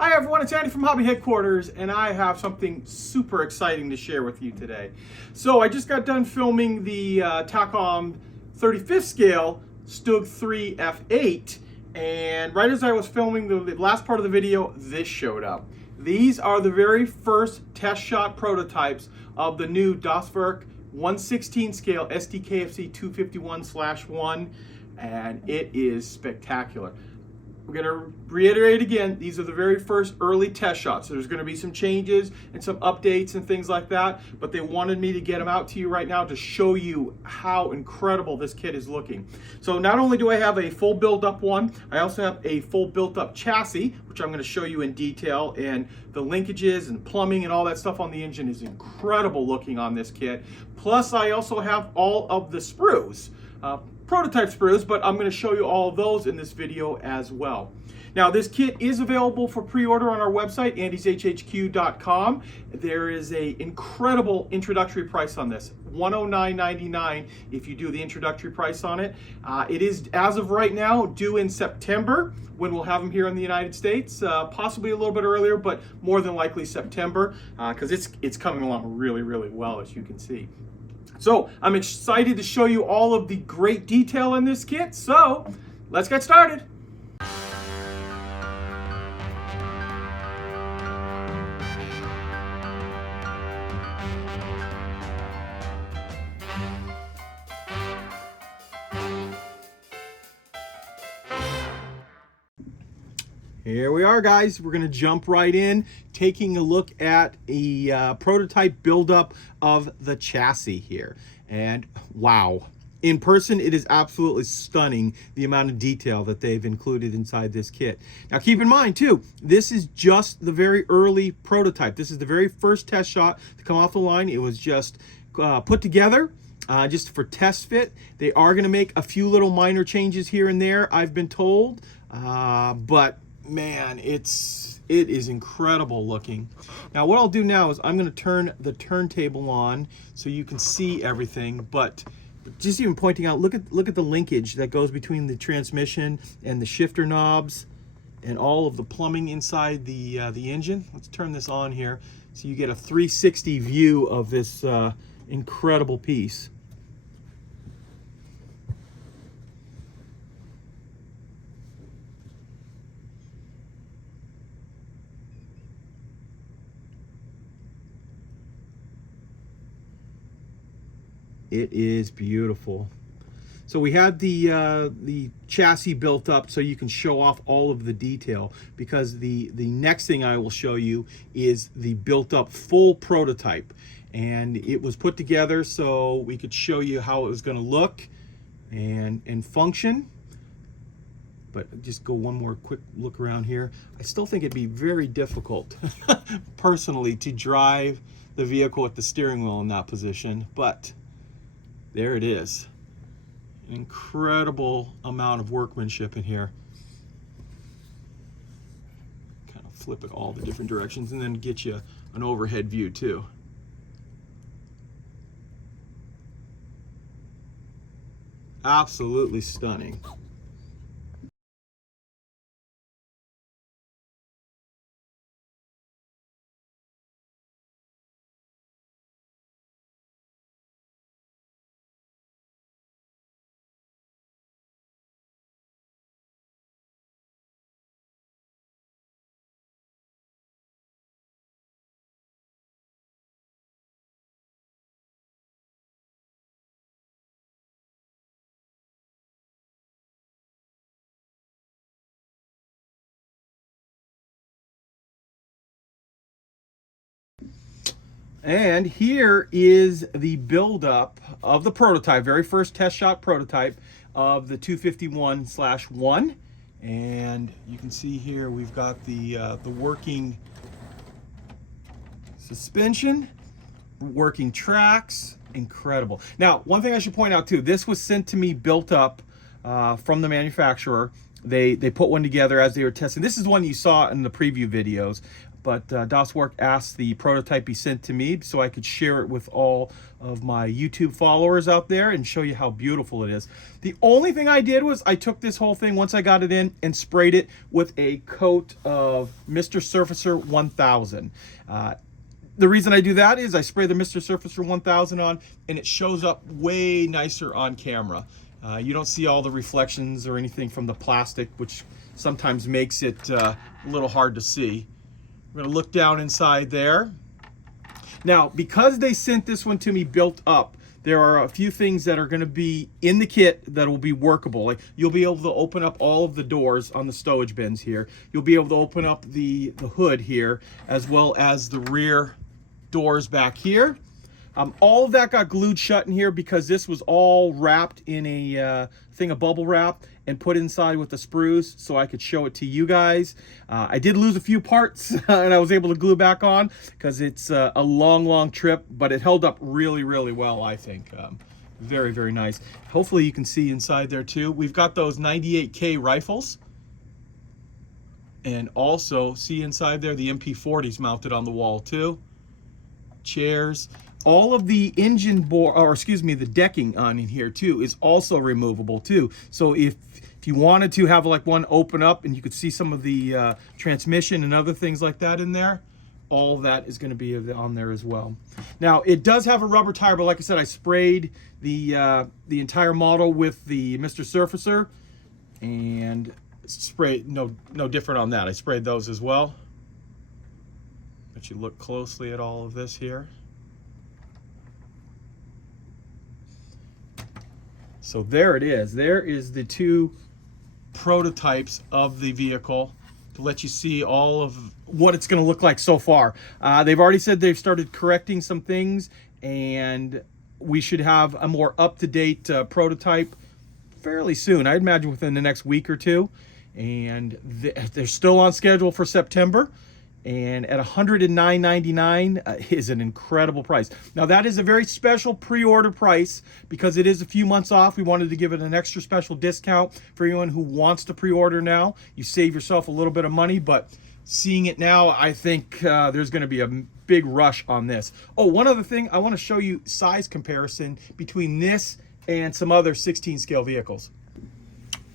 Hi everyone, it's Andy from Hobby Headquarters, and I have something super exciting to share with you today. So I just got done filming the Takom 35th scale Stug 3 F8, and right as I was filming the last part of the video, this showed up. These are the very first test shot prototypes of the new Werk 1/16 scale Sd.Kfz 251/1, and it is spectacular. We're going to reiterate again, these are the very first early test shots. So there's going to be some changes and some updates and things like that, but they wanted me to get them out to you right now to show you how incredible this kit is looking. So not only do I have a full built-up one, I also have a full built-up chassis, which I'm going to show you in detail, and the linkages and plumbing and all that stuff on the engine is incredible looking on this kit. Plus, I also have all of the sprues. Prototype sprues, but I'm going to show you all of those in this video as well. Now, this kit is available for pre-order on our website, andyshhq.com. There is an incredible introductory price on this, $109.99 if you do the introductory price on it. It is, as of right now, due in September, when we'll have them here in the United States, possibly a little bit earlier, but more than likely September, because it's coming along really, really well, as you can see. So I'm excited to show you all of the great detail in this kit. So let's get started. Here we are, guys. We're going to jump right in, taking a look at a prototype buildup of the chassis here. And wow, in person, it is absolutely stunning the amount of detail that they've included inside this kit. Now, keep in mind, too, this is just the very early prototype. This is the very first test shot to come off the line. It was just put together just for test fit. They are going to make a few little minor changes here and there, I've been told, but man, it is incredible looking. Now what I'll do now is I'm going to turn the turntable on so you can see everything, but just even pointing out, look at the linkage that goes between the transmission and the shifter knobs and all of the plumbing inside the engine. Let's turn this on here so you get a 360 view of this incredible piece. It is beautiful. So we had the chassis built up so you can show off all of the detail, because the next thing I will show you is the built up full prototype, and it was put together so we could show you how it was going to look and function. But just go one more quick look around here. I still think it'd be very difficult personally to drive the vehicle with the steering wheel in that position, but there it is. An incredible amount of workmanship in here. Kind of flip it all the different directions and then get you an overhead view too. Absolutely stunning. And here is the buildup of the prototype, very first test shot prototype of the 251/1. And you can see here we've got the working suspension, working tracks, incredible. Now, one thing I should point out too, this was sent to me built up from the manufacturer. They put one together as they were testing. This is one you saw in the preview videos, but Werk asked the prototype be sent to me so I could share it with all of my YouTube followers out there and show you how beautiful it is. The only thing I did was I took this whole thing once I got it in and sprayed it with a coat of Mr. Surfacer 1000. The reason I do that is I spray the Mr. Surfacer 1000 on and it shows up way nicer on camera. You don't see all the reflections or anything from the plastic, which sometimes makes it a little hard to see. We're gonna look down inside there. Now, because they sent this one to me built up, there are a few things that are gonna be in the kit that will be workable. Like you'll be able to open up all of the doors on the stowage bins here. You'll be able to open up the hood here, as well as the rear doors back here. All of that got glued shut in here because this was all wrapped in a thing of bubble wrap and put inside with the sprues so I could show it to you guys. I did lose a few parts and I was able to glue back on because it's a long trip, but it held up really well, I think. Very, very nice. Hopefully you can see inside there too. We've got those 98K rifles, and also see inside there the MP40s mounted on the wall too. Chairs. All of the engine board, or excuse me, the decking on in here too is also removable too. So if you wanted to have like one open up and you could see some of the transmission and other things like that in there, all of that is going to be on there as well. Now it does have a rubber tire, but like I said, I sprayed the entire model with the Mr. Surfacer, and sprayed no different on that. I sprayed those as well. Let you look closely at all of this here. So there it is. There is the two prototypes of the vehicle to let you see all of what it's going to look like so far. They've already said they've started correcting some things, and we should have a more up-to-date prototype fairly soon. I'd imagine within the next week or two. And they're still on schedule for September. And at $109.99 is an incredible price. Now that is a very special pre-order price because it is a few months off. We wanted to give it an extra special discount for anyone who wants to pre-order now. You save yourself a little bit of money, but seeing it now, I think there's going to be a big rush on this. Oh, one other thing, I want to show you size comparison between this and some other 16 scale vehicles.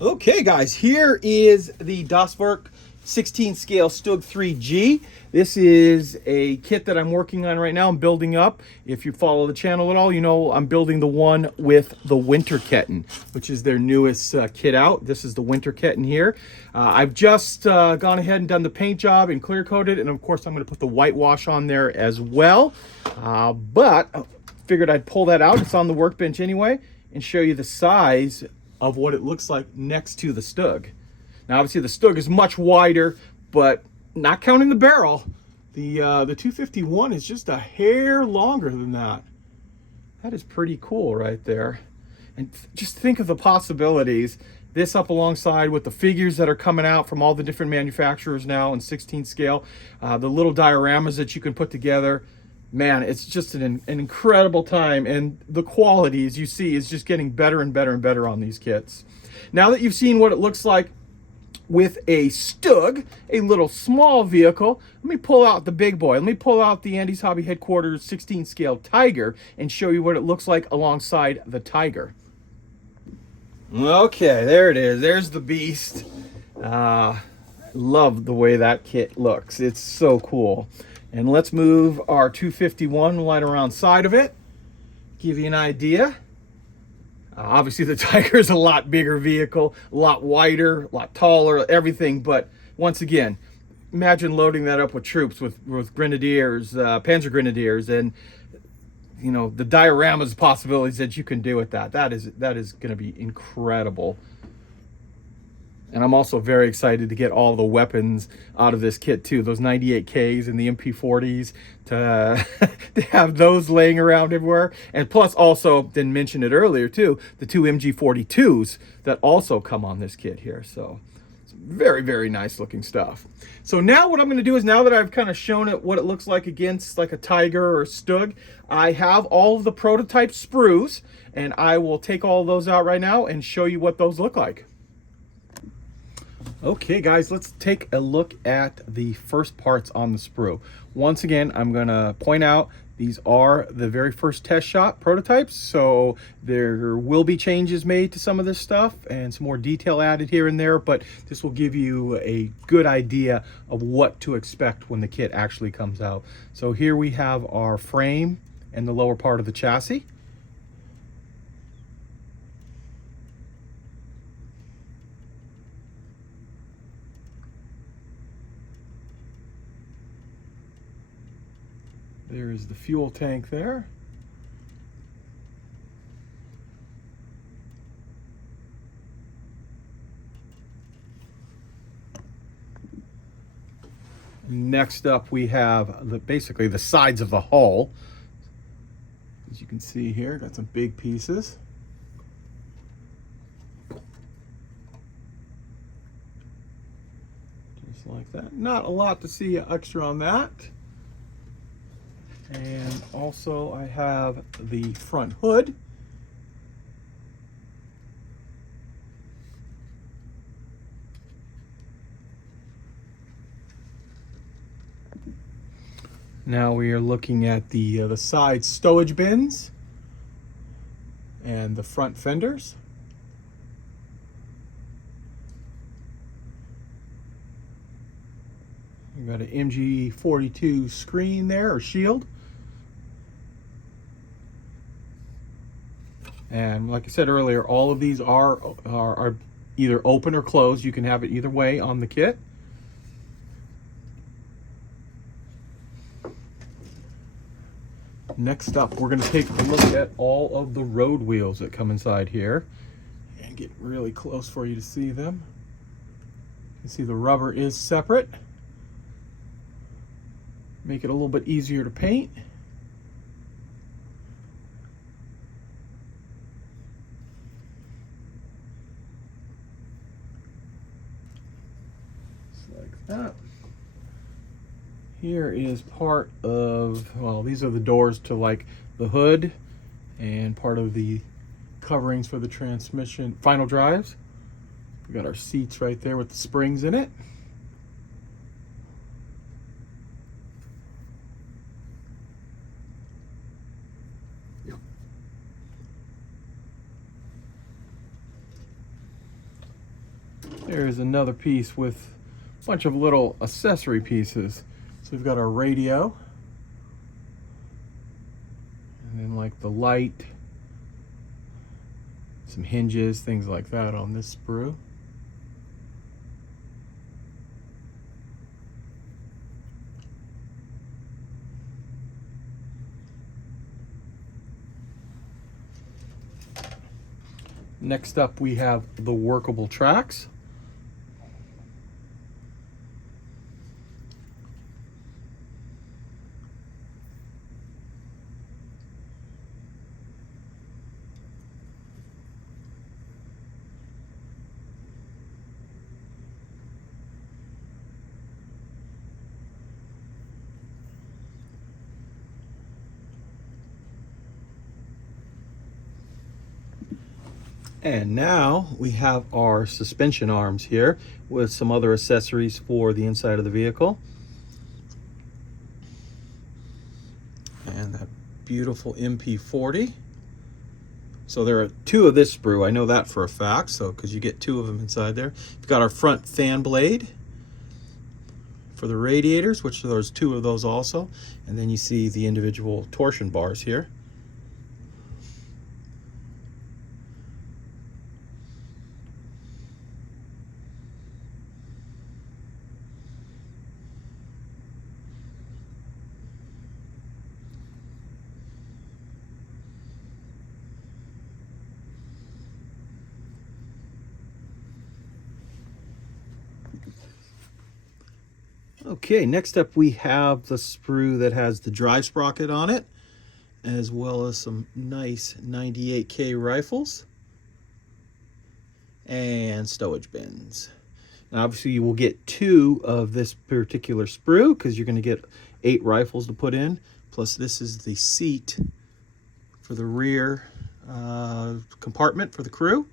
Okay guys, here is the Werk 16 scale Stug 3G. This is a kit that I'm working on right now. I'm building up. If you follow the channel at all, you know I'm building the one with the winter kitten, which is their newest kit out. This is the winter kitten here. I've just gone ahead and done the paint job and clear coated, and of course I'm going to put the whitewash on there as well. But I figured I'd pull that out. It's on the workbench anyway, and show you the size of what it looks like next to the Stug. Now, obviously, the Stug is much wider, but not counting the barrel, the 251 is just a hair longer than that. That is pretty cool right there. And just think of the possibilities. This up alongside with the figures that are coming out from all the different manufacturers now in 16 scale, the little dioramas that you can put together. Man, it's just an incredible time, and the quality, as you see, is just getting better and better and better on these kits. Now that you've seen what it looks like with a Stug, a little small vehicle, let me pull out the big boy. Let me pull out the Andy's Hobby Headquarters 16 scale Tiger and show you what it looks like alongside the Tiger. Okay, there it is. There's the beast. Love the way that kit looks. It's so cool. And let's move our 251 right around side of it. Give you an idea. Obviously the Tiger is a lot bigger vehicle, a lot wider, a lot taller, everything. But once again, imagine loading that up with troops, with grenadiers, panzer grenadiers, and you know the dioramas possibilities that you can do with that. That is going to be incredible. And I'm also very excited to get all the weapons out of this kit too. Those 98Ks and the MP40s, to have those laying around everywhere. And plus also, didn't mention it earlier too, the two MG42s that also come on this kit here. So it's very, very nice looking stuff. So now what I'm going to do is, now that I've kind of shown it what it looks like against like a Tiger or a Stug, I have all of the prototype sprues, and I will take all of those out right now and show you what those look like. Okay guys, let's take a look at the first parts on the sprue. Once again, I'm gonna point out these are the very first test shot prototypes, so there will be changes made to some of this stuff and some more detail added here and there, but this will give you a good idea of what to expect when the kit actually comes out. So here we have our frame and the lower part of the chassis. There is the fuel tank there. Next up we have basically the sides of the hull. As you can see here, got some big pieces. Just like that. Not a lot to see extra on that. And also I have the front hood. Now we are looking at the side stowage bins and the front fenders. We've got an MG42 screen there, or shield. And like I said earlier, all of these are either open or closed. You can have it either way on the kit. Next up, we're going to take a look at all of the road wheels that come inside here and get really close for you to see them. You can see the rubber is separate. Make it a little bit easier to paint. Just like that. Here is part of, well, these are the doors to like the hood and part of the coverings for the transmission final drives. We got our seats right there with the springs in it. There's another piece with a bunch of little accessory pieces. So we've got our radio, and then like the light, some hinges, things like that on this sprue. Next up we have the workable tracks. And now we have our suspension arms here with some other accessories for the inside of the vehicle. And that beautiful MP40. So there are two of this sprue, I know that for a fact, so because you get two of them inside there. We've got our front fan blade for the radiators, which there's two of those also. And then you see the individual torsion bars here. Okay, next up we have the sprue that has the drive sprocket on it, as well as some nice 98K rifles and stowage bins. Now obviously you will get two of this particular sprue because you're going to get 8 rifles to put in, plus this is the seat for the rear compartment for the crew.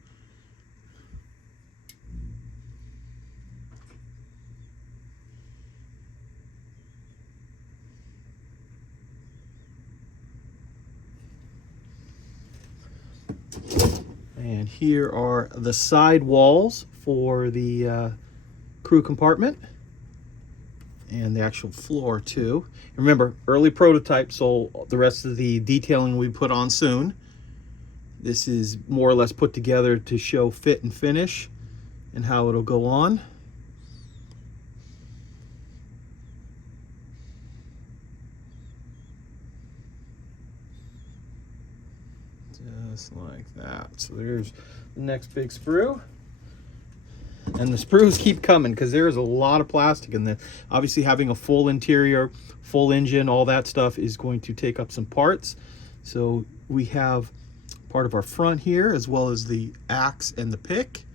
And here are the side walls for the crew compartment and the actual floor too. Remember, early prototype, so the rest of the detailing we put on soon. This is more or less put together to show fit and finish and how it'll go on. Just like that. So there's the next big sprue. And the sprues keep coming because there's a lot of plastic in there. Obviously having a full interior, full engine, all that stuff is going to take up some parts. So we have part of our front here as well as the axe and the pick.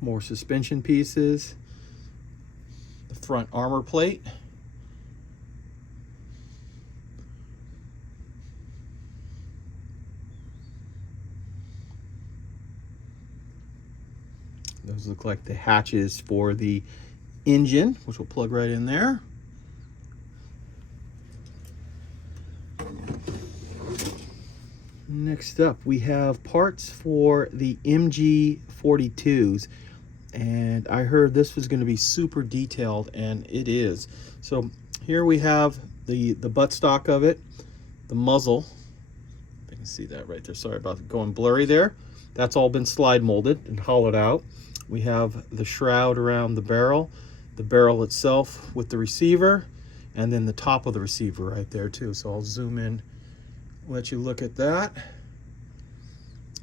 More suspension pieces. The front armor plate. Those look like the hatches for the engine, which will plug right in there. Next up, we have parts for the MG42s. And I heard this was going to be super detailed, and it is. So here we have the buttstock of it, the muzzle. I can see that right there. Sorry about going blurry there. That's all been slide molded and hollowed out. We have the shroud around the barrel itself with the receiver, and then the top of the receiver right there too. So I'll zoom in, let you look at that.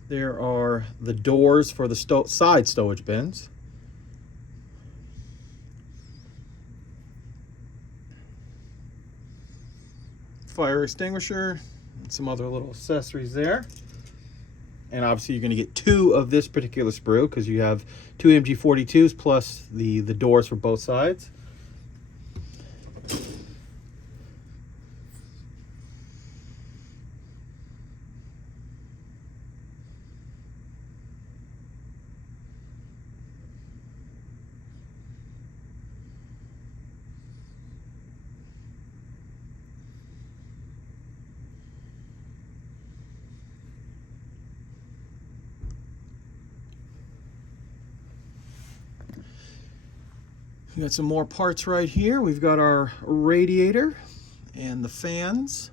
There are the doors for the side stowage bins. Fire extinguisher, and some other little accessories there. And obviously you're going to get two of this particular sprue because you have two MG42s plus the doors for both sides. We got some more parts right here. We've got our radiator and the fans.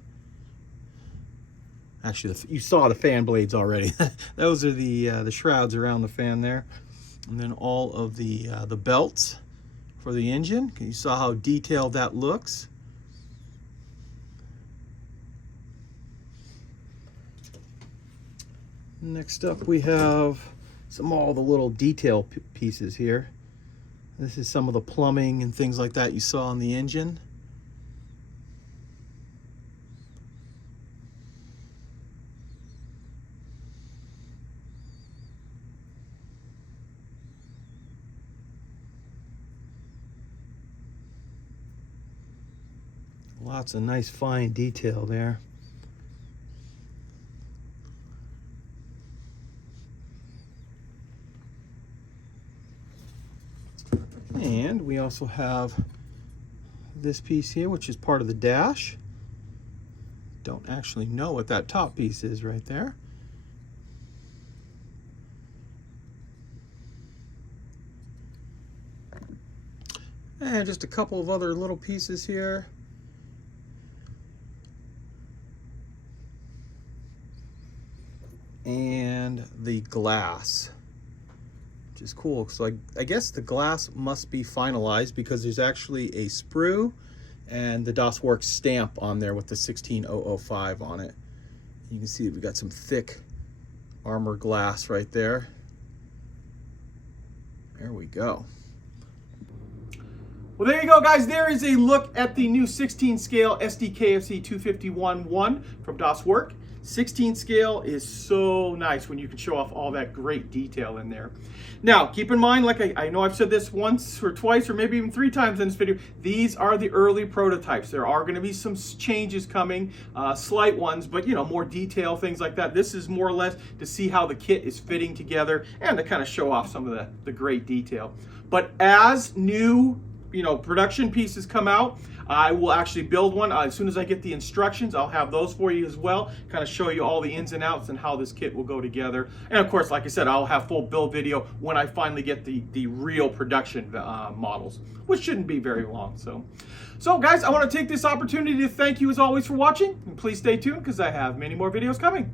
Actually, you saw the fan blades already. Those are the shrouds around the fan there. And then all of the belts for the engine. You saw how detailed that looks. Next up, we have all the little detail pieces here. This is some of the plumbing and things like that you saw on the engine. Lots of nice fine detail there. And we also have this piece here, which is part of the dash. Don't actually know what that top piece is right there. And just a couple of other little pieces here. And the glass, which is cool. So I guess the glass must be finalized because there's actually a sprue and the Das Werk stamp on there with the 16005 on it. You can see we've got some thick armor glass right there. There we go. Well, there you go, guys. There is a look at the new 16 scale Sd.Kfz 251-1 from Das Werk. 16 scale is so nice when you can show off all that great detail in there. Now, keep in mind, like I know I've said this once or twice or maybe even 3 times in this video, these are the early prototypes. There are going to be some changes coming, slight ones, but you know, more detail, things like that. This is more or less to see how the kit is fitting together and to kind of show off some of the great detail. But as new production pieces come out, I will actually build one. As soon as I get the instructions, I'll have those for you as well, kind of show you all the ins and outs and how this kit will go together. And of course, like I said, I'll have full build video when I finally get the real production models, which shouldn't be very long. So guys, I want to take this opportunity to thank you as always for watching, and please stay tuned because I have many more videos coming.